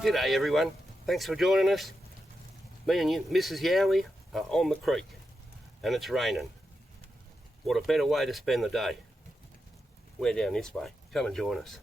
G'day everyone, thanks for joining us. Me and Mrs. Yowie are on the creek and it's raining. What a better way to spend the day. We're down this way, come and join us.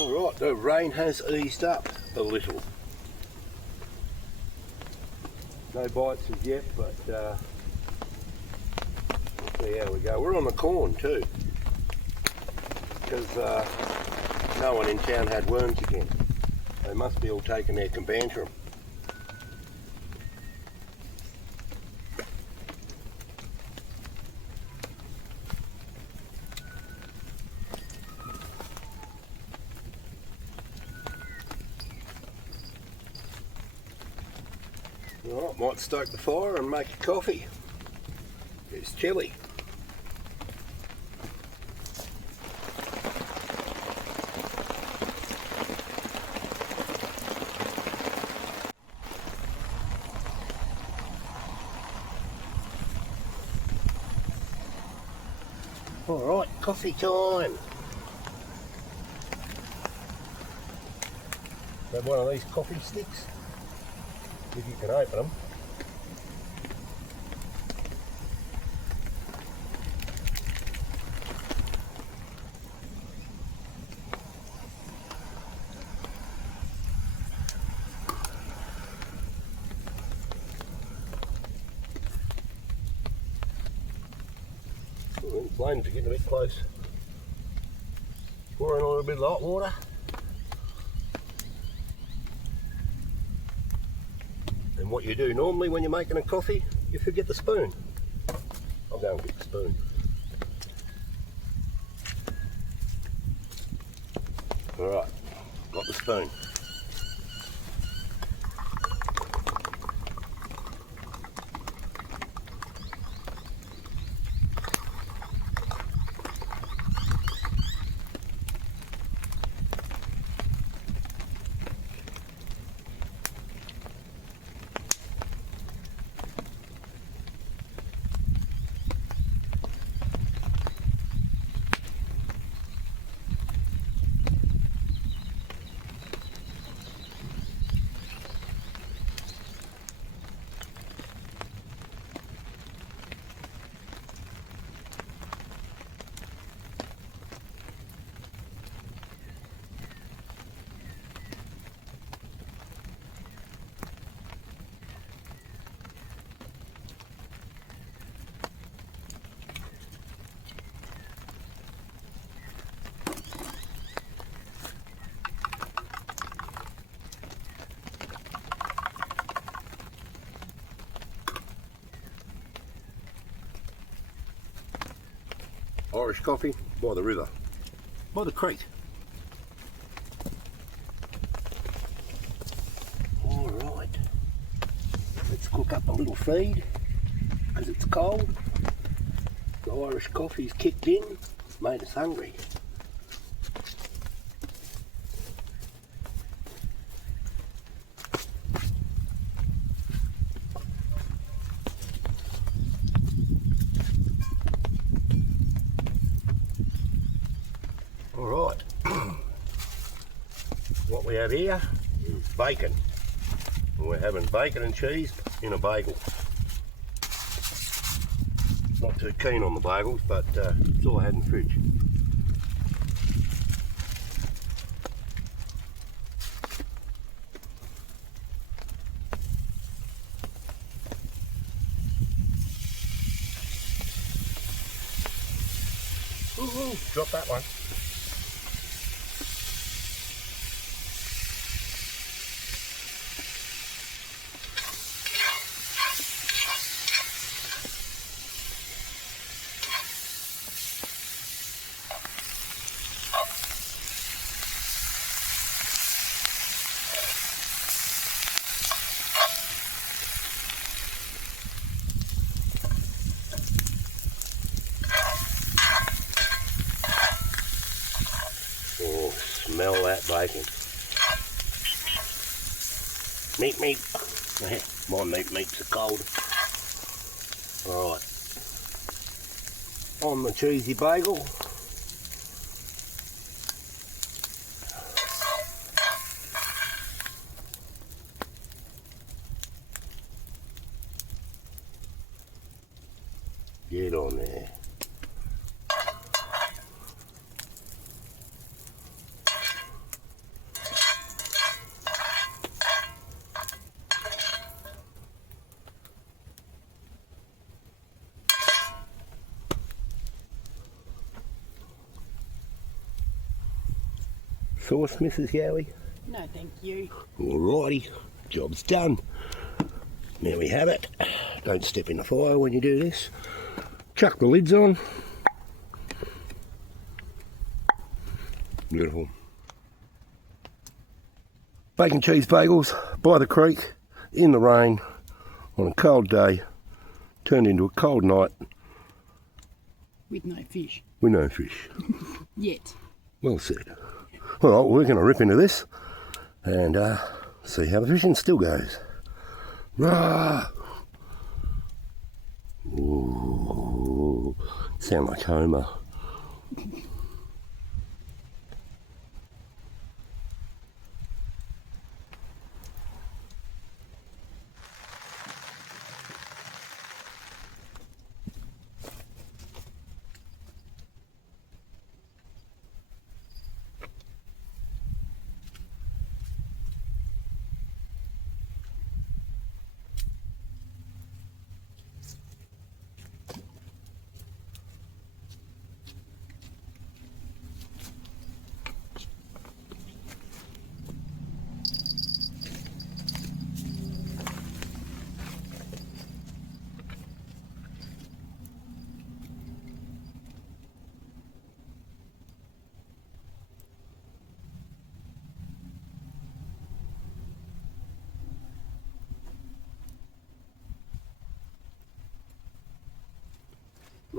Alright, the rain has eased up a little. No bites as yet, but we'll see how we go. We're on the corn too, because no one in town had worms again. They must be all taking their Combantrum. Alright, might stoke the fire and make a coffee. It's chilly. Alright, coffee time. Grab one of these coffee sticks, if you can open them. The flames are getting a bit close. Pour in a little bit of hot water. And what you do normally when you're making a coffee, you forget the spoon. I'll go and get the spoon. Alright, got the spoon. Irish coffee by the river, by the creek. Alright, let's cook up a little feed because it's cold. The Irish coffee's kicked in, it's made us hungry. Alright, what we have here is bacon. And we're having bacon and cheese in a bagel. Not too keen on the bagels, but it's all I had in the fridge. Ooh, drop that one. Oh, smell that bacon. Meat. My meats are cold. Alright. On the cheesy bagel. Get on there. Sauce, Mrs. Yowie? No, thank you. Alrighty, job's done. There we have it. Don't step in the fire when you do this. Chuck the lids on. Beautiful. Bacon cheese bagels by the creek, in the rain, on a cold day, turned into a cold night. With no fish. With no fish. Yet. Well said. Alright, we're going to rip into this and see how the fishing still goes. Rah! Ooh, sound like Homer.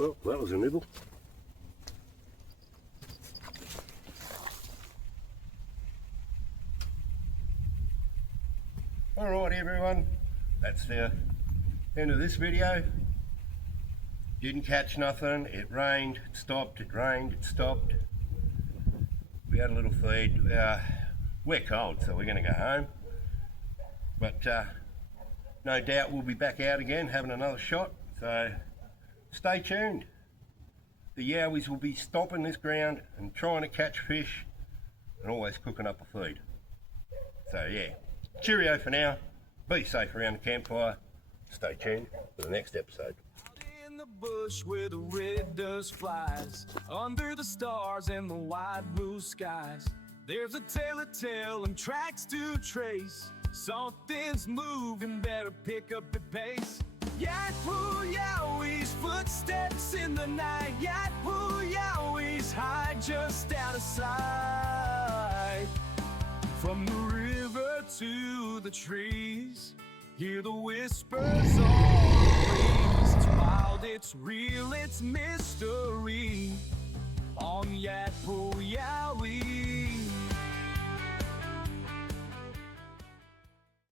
Well, that was a nibble. Alright everyone, that's the end of this video. Didn't catch nothing, it rained, it stopped, it rained, it stopped. We had a little feed. We're cold, so we're going to go home. But no doubt we'll be back out again having another shot, so stay tuned. The Yowies will be stomping this ground and trying to catch fish and always cooking up a feed. So yeah, cheerio for now. Be safe around the campfire. Stay tuned for the next episode. In the bush where the red dust flies, under the stars and the wide blue skies, there's a tale to tell and tracks to trace. Something's moving, better pick up the pace. Yat-poo Yowies, footsteps in the night. Yat-poo Yowies, hide just out of sight. From the river to the trees, hear the whispers on the breeze. It's wild, it's real, it's mystery.